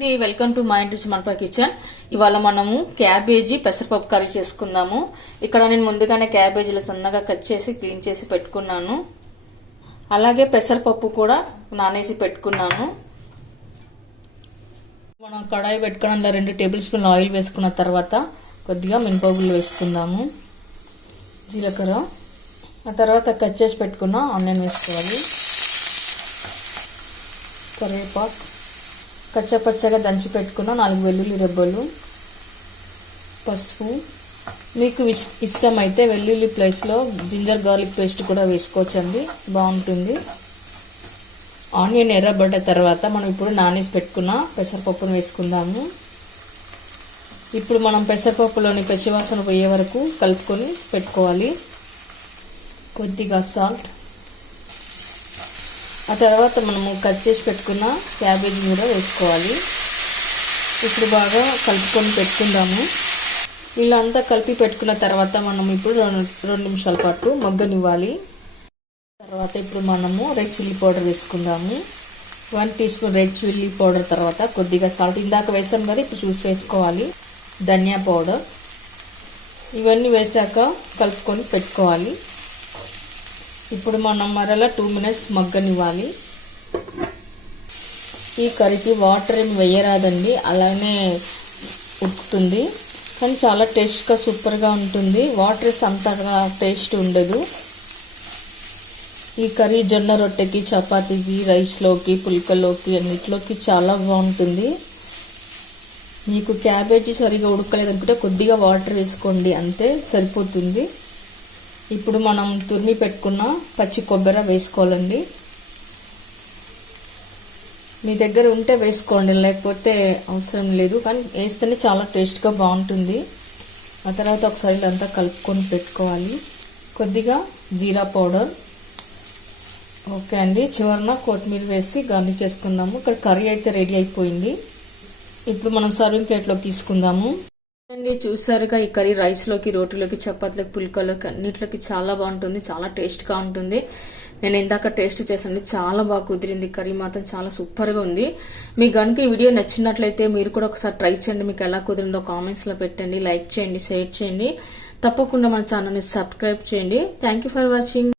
అండి, welcome to my రుచి మనపా kitchen. ఇవాళ మనము క్యాబేజీ పెసరపప్పు కర్రీ చేసుకుందాము. ఇక్కడ నేను ముందుగానే క్యాబేజీలు సన్నగా కట్ చేసి క్లీన్ చేసి పెట్టుకున్నాను. అలాగే పెసరపప్పు కూడా నానేసి పెట్టుకున్నాను. మనం కడాయి పెట్టుకున్న 2 టేబుల్ స్పూన్ ఆయిల్ వేసుకున్న తర్వాత కొద్దిగా మినపగుళ్ళు వేసుకుందాము, జీలకర్ర, ఆ తర్వాత కట్ చేసి పెట్టుకున్న ఆనియన్ వేసుకోవాలి, కరివేపాకు, కచ్చపచ్చగా దంచి పెట్టుకున్న 4 వెల్లుల్లి రెబ్బలు, పసుపు. మీకు ఇష్టమైతే వెల్లుల్లి ప్లేస్లో జింజర్ గార్లిక్ పేస్ట్ కూడా వేసుకోవచ్చండి, బాగుంటుంది. ఆనియన్ ఎర్రబడ్డ తర్వాత మనం ఇప్పుడు నానేసి పెట్టుకున్న పెసరపప్పును వేసుకుందాము. ఇప్పుడు మనం పెసరపప్పులోని పచ్చివాసన పోయే వరకు కలుపుకొని పెట్టుకోవాలి. కొద్దిగా సాల్ట్, ఆ తర్వాత మనము కట్ చేసి పెట్టుకున్న క్యాబేజీ కూడా వేసుకోవాలి. ఇప్పుడు బాగా కలుపుకొని పెట్టుకుందాము. ఇలా అంతా కలిపి పెట్టుకున్న తర్వాత మనం ఇప్పుడు 2 నిమిషాల పాటు మగ్గనివ్వాలి. తర్వాత ఇప్పుడు మనము రెడ్ చిల్లీ పౌడర్ వేసుకుందాము. 1 teaspoon red chilli powder, తర్వాత కొద్దిగా సాల్ట్, ఇందాక వేసాం కదా ఇప్పుడు చూసి వేసుకోవాలి. ధనియా పౌడర్, ఇవన్నీ వేసాక కలుపుకొని పెట్టుకోవాలి. ఇప్పుడు మనం మరలా 2 మినిట్స్ మగ్గనివ్వాలి. ఈ కర్రీకి వాటర్ ఏమి వేయరాదండి, అలానే ఉడుకుతుంది, కానీ చాలా టేస్ట్గా సూపర్గా ఉంటుంది. వాటర్ అంతగా టేస్ట్ ఉండదు. ఈ కర్రీ జొన్న రొట్టెకి, చపాతీకి, రైస్లోకి, పుల్కలోకి అన్నిట్లోకి చాలా బాగుంటుంది. మీకు క్యాబేజీ సరిగా ఉడకలేదనుకుంటే కొద్దిగా వాటర్ వేసుకోండి, అంతే సరిపోతుంది. ఇప్పుడు మనం తురిమి పెట్టుకున్న పచ్చి కొబ్బరి వేసుకోవాలండి. మీ దగ్గర ఉంటే వేసుకోండి, లేకపోతే అవసరం లేదు, కానీ వేస్తేనే చాలా టేస్ట్గా బాగుంటుంది. ఆ తర్వాత ఒకసారి అంతా కలుపుకొని పెట్టుకోవాలి. కొద్దిగా జీరా పౌడర్. ఓకే అండి, చివరన కొత్తిమీర వేసి గార్నిష్ చేసుకుందాము. ఇక్కడ కర్రీ అయితే రెడీ అయిపోయింది. ఇప్పుడు మనం సర్వింగ్ ప్లేట్లోకి తీసుకుందాము. అండి, చూసారుగా ఈ కర్రీ రైస్లోకి, రోటీలోకి, చపాతీలోకి, పుల్కలోకి అన్నిట్లోకి చాలా బాగుంటుంది, చాలా టేస్ట్గా ఉంటుంది. నేను ఇందాక టేస్ట్ చేసాను, చాలా బాగా కుదిరింది. కర్రీ మాత్రం చాలా సూపర్గా ఉంది. మీకు కనుక ఈ వీడియో నచ్చినట్లయితే మీరు కూడా ఒకసారి ట్రై చేయండి. మీకు ఎలా కుదిరిందో కామెంట్స్లో పెట్టండి, లైక్ చేయండి, షేర్ చేయండి. తప్పకుండా మన ఛానల్ని సబ్స్క్రైబ్ చేయండి. Thank you for watching.